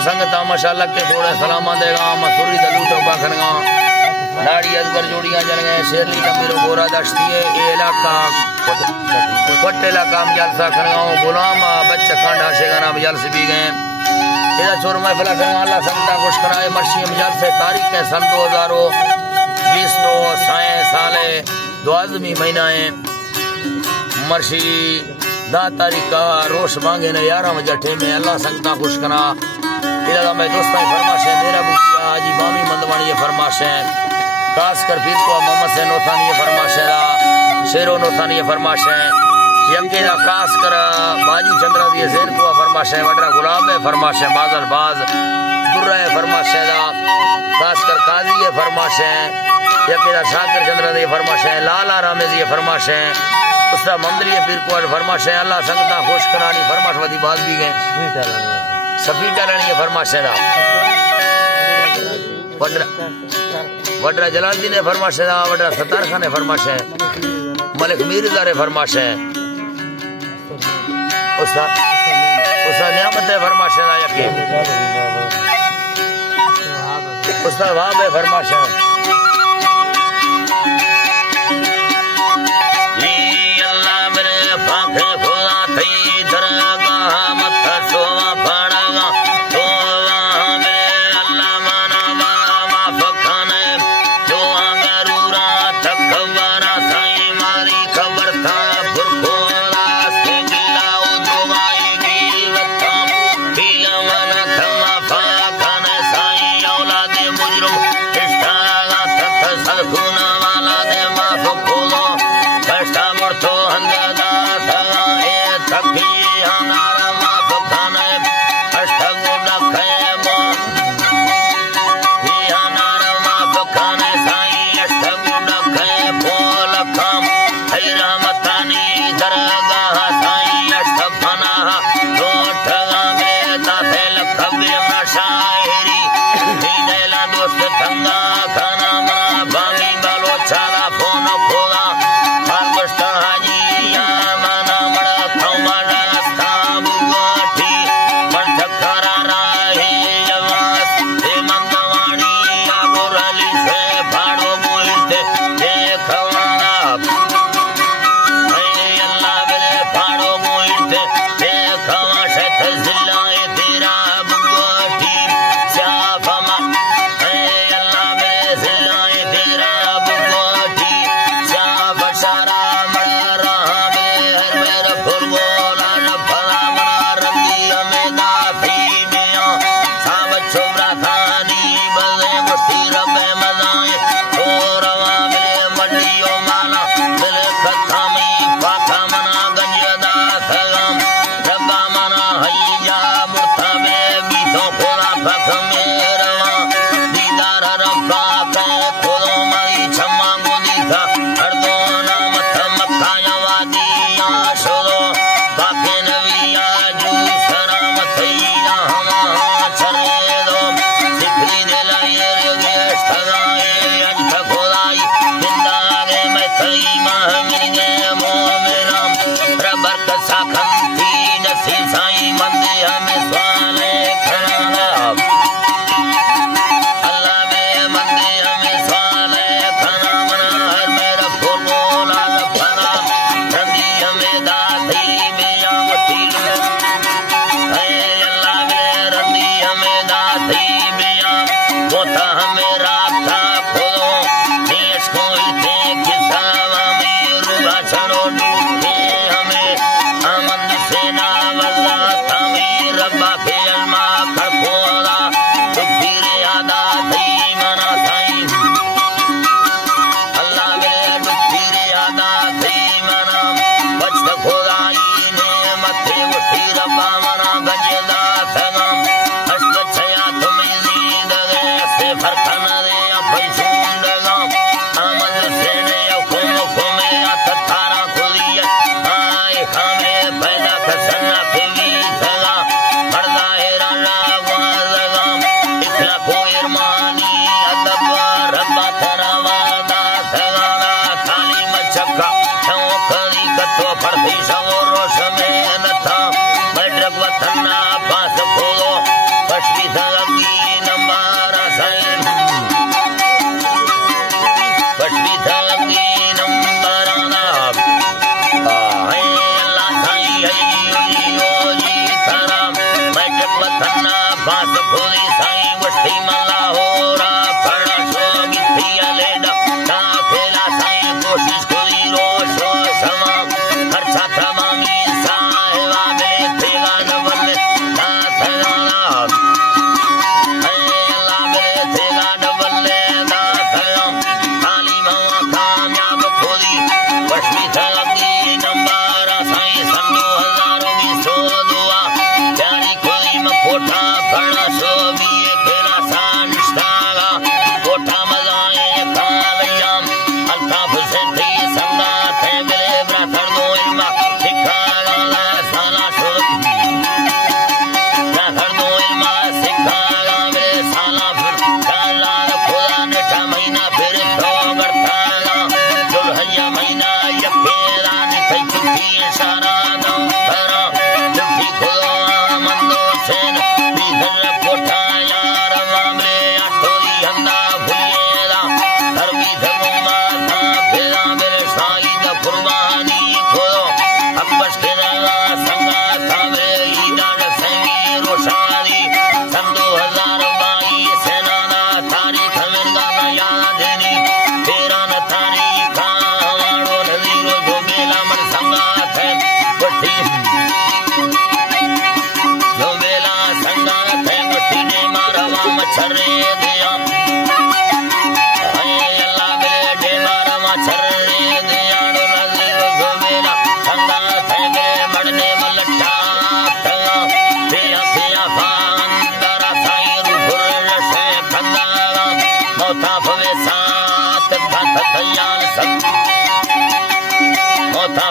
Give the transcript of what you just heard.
संगता माशाल्लाह के घोड़े सलामा देगा मसूरी दलूटो पाखनगा नाड़ी अजगर जोड़ियां जल गए शेरली नमीरो गोरा दश्तिये ए इलाका कोटे इलाका में जलसा खनगाओ गुलाम बच्चा कांड हसेगा ना जलसे भी गए इधर चोर महफिल खनगा अल्लाह संगता खुश कराए मर्शी में जलसे तारीख है सन 2020 तो साए साले 12वीं महीना है मर्शी 10 तारीख का रोश मांगे ने 11 जठे में अल्लाह संगता खुश करा इधर मैं दोस्तों फरमाश है मेरा बुकिया हाजी मामी मंदवानी ये फरमाश है खास कर फिर को मोहम्मद से नौथानी ये फरमाश है शेरो नौथानी ये फरमाश है यकेला खास कर बाजू चंद्रा दिए जैन को फरमाश है वडरा गुलाब है फरमाश है बादल बाज दुर्रा है फरमाश है खास कर काजी ये फरमाश है यकेला शाकर चंद्रा दिए फरमाश है लाला रामेज ये फरमाश है उसका मंदिर ये पीर को फरमाश है अल्लाह संगता खुश करानी फरमाश वादी बात भी गए सफी डालनी ये फरमाश है वडरा जलालुद्दीन ने फरमाश है वडरा सत्तार खान ने फरमाश है मलिक मीरजा ने फरमाश है उसका नियामत है फरमाश है यकीन उसका वाब है फरमाश है फरती सवो रोश में न था बैठक वतन पास फूली साईं वठी मला होरा फड़ा सो गिथिया लेडा ता खेला साईं कोशिश करी रोशो समा हर छाता मामी साहेबा मेरे थेगा नवल ता थगाना अल्लाह मेरे थेगा नवल ता थगाम ताली मामा कामयाब खोली वठी थगी नंबर साईं समझो हजारों की सो दुआ प्यारी खोली में पोठा फड़ा सो भी खेला सान स्टागा पोठा मजाए खालयाम अल्ताफ से थी संगा थे मिले ब्राथर दो इल्मा सिखागा साला सो ब्राथर दो इल्मा सिखागा मेरे साला फिर साला खुदा ने ठा महीना फिर तो करतागा दुल्हनिया महीना यकेरा ने कई छुट्टी सारा दो करा छुट्टी खुदा मंदो सेन बीधर कोठा यार मामले आठोरी हंदा भुलिएरा हर बीधर माथा फेरा मेरे साई द कुर्बानी खोयो अब्बस के रवा संगा था मेरे ईदा संगी रोशानी सन 2022 सेना तारीख मेरा याद नहीं तेरा न तारीख हमारो नजीरो जो मेला मन संगा थे वठी जो मेला संगा थे वठी ने मारवा मच्छरे दिया अल्लाह मेरे डे मारा मच्छरे दिया डो नजीरो जो मेला संगा थे मेरे मरने मलटा तला पिया पिया फांदरा साईं रूपुर से खंदारा मोथा भवे साथ खत तयाल सब मोथा